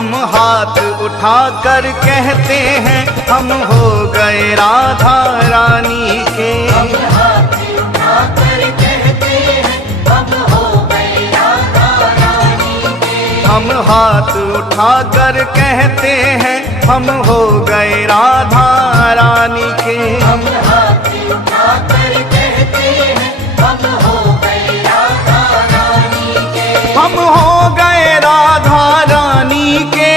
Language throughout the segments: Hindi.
हम हाथ उठाकर कहते हैं हम हो गए राधा रानी के। हम हाथ उठाकर कहते हैं हम हो गए राधा रानी के। हम हाथ उठाकर कहते हैं हम हो गए राधा रानी के। हम हाथ उठाकर कहते हैं हम हो गए राधा रानी के। हम हो गए राधा रानी के।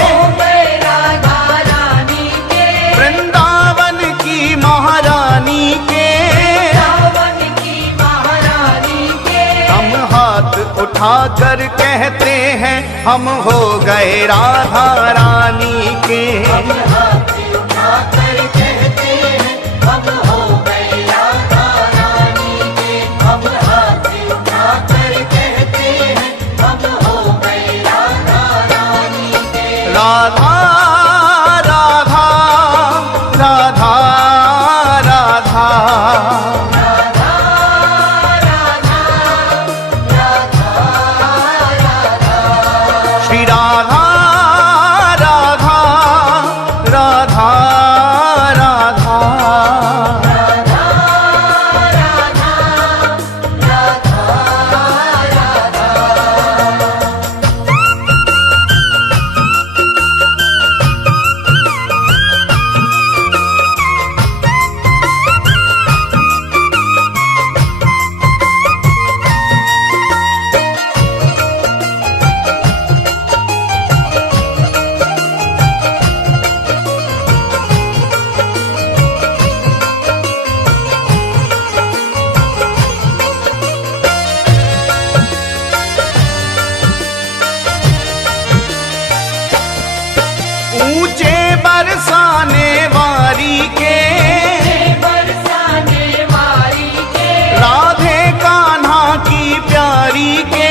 हो गए राधा रानी के। वृंदावन की महारानी के। वृंदावन की महारानी के। हम हाथ उठाकर कहते हैं हम हो गए राधा रानी के। हम हाथ उठाकर कहते हैं हम हो गए राधा रानी के। हम हाथ उठाकर कहते हैं हम हो गए राधा रानी के। राधा राधा राधा राधा राधा राधा राधा राधा। श्री राधा राधा राधा राधा। राधा राधा राधा। ऊंचे बरसाने वारी के। बरसाने वाली के। राधे कान्हा की प्यारी के।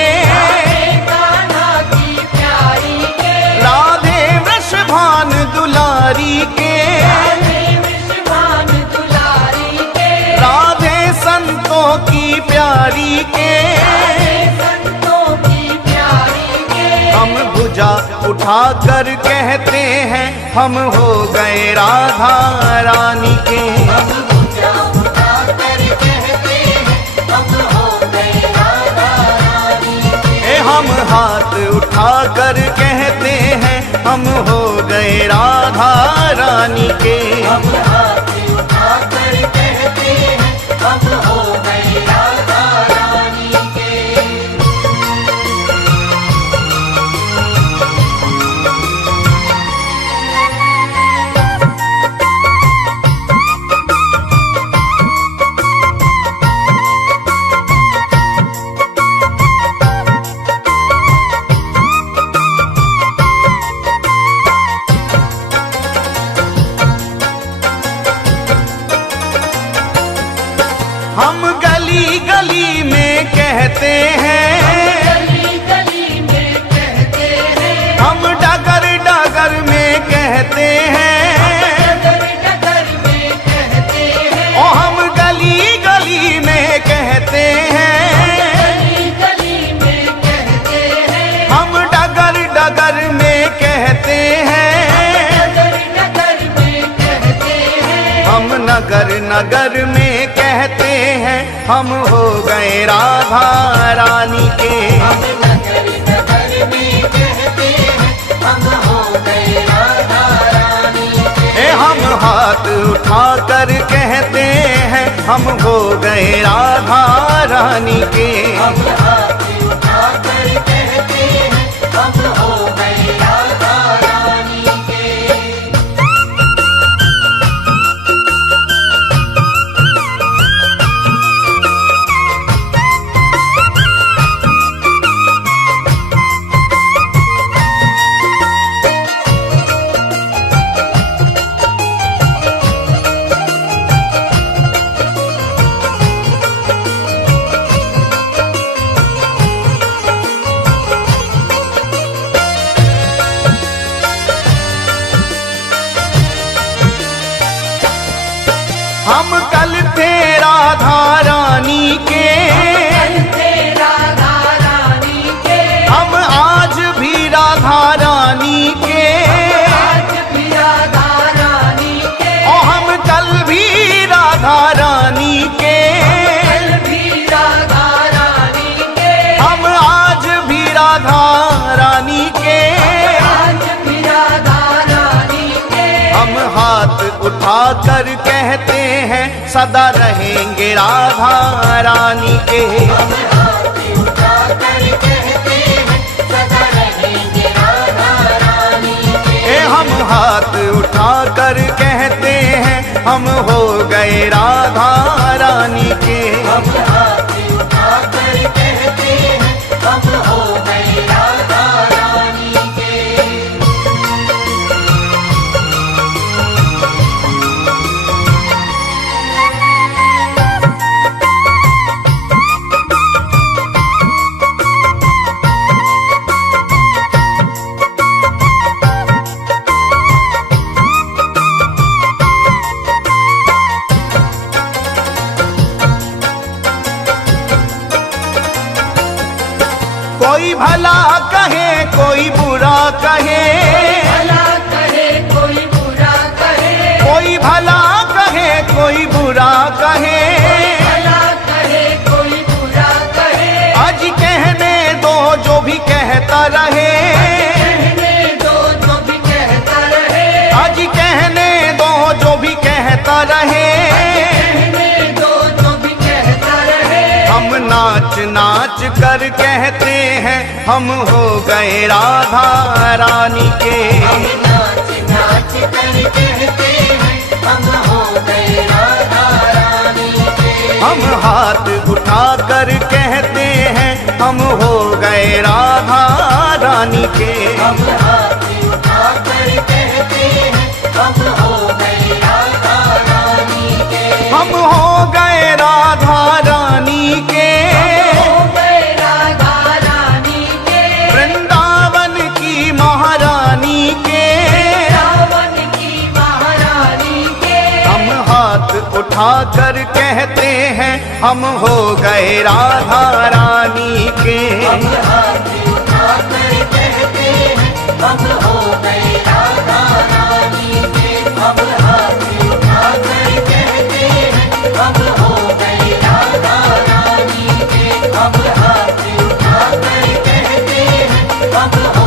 कान्हा की प्यारी के। राधे वृषभान दुलारी के। राधे विश्वान दुलारी के। राधे संतों की प्यारी के। राधे संतों की प्यारी के। हम भुजा उठाकर कहते हैं हम हो गए राधा रानी के। हम भुजा उठाकर कहते हैं हम हो गए राधा रानी के। हम हाथ उठाकर कहते हैं हम हो गए राधा रानी के। हम हाथ उठाकर कहते हैं हम हो गए राधा रानी के। हम गली गली में कहते हैं। गली गली में कहते हैं। हम डगर डगर में कहते हैं। डगर डगर में कहते हैं। ओ हम गली गली में कहते हैं। गली गली में कहते हैं। हम डगर डगर में कहते हैं। डगर डगर में कहते हैं। हम नगर नगर में कहते हैं हम हो गए राधा रानी के। हम नगर नगर में कहते हैं हम हो गए राधा रानी के। हम हाथ उठाकर कहते हैं हम हो गए राधा रानी के। हम हाथ उठाकर कहते हैं हम हो गए राधा रानी के। हम कल थे राधा रानी के। कल थे राधा रानी के। हम आज भी राधा रानी कर कहते हैं सदा रहेंगे राधा रानी के। हम हाथ उठाकर कहते हैं सदा रहेंगे राधा रानी के। हम हाथ उठा कर कहते हैं हम हो गए राधा रानी के। हम हाथ उठाकर कहते हैं हम हो गए राधा रानी के। कोई भला कहे कोई बुरा कहे, भला कहे कोई बुरा कहे, कोई भला कहे कोई बुरा कहे, भला कहे कोई बुरा कहे। आज कहने दो जो भी कहता रहे, कहने दो जो भी कहता रहे, आज कहने दो जो भी कहता रहे। कहने दो जो भी कहता रहे। हम नाच नाच कर कहते हैं हम हो गए राधा रानी के। हम नाच नाच कर कहते हैं हम हो गए राधा रानी के। हम हाथ उठा कर कहते हैं हम हो गए राधा रानी के। हम हाथ उठाकर कहते हैं हम हो गए राधा रानी के। हम हो गए राधा रानी के। हो गए राधा रानी के। वृंदावन की महारानी के। रावण की महारानी के। हम हाथ उठा कर कहते हैं हम हो गए राधा रानी के। हम हाथ उठाकर कहते हैं हम हो गए राधा रानी के। हम हाथ उठाकर कहते हैं हम हो गए राधा रानी के। हम हाथ उठाकर कहते हैं हम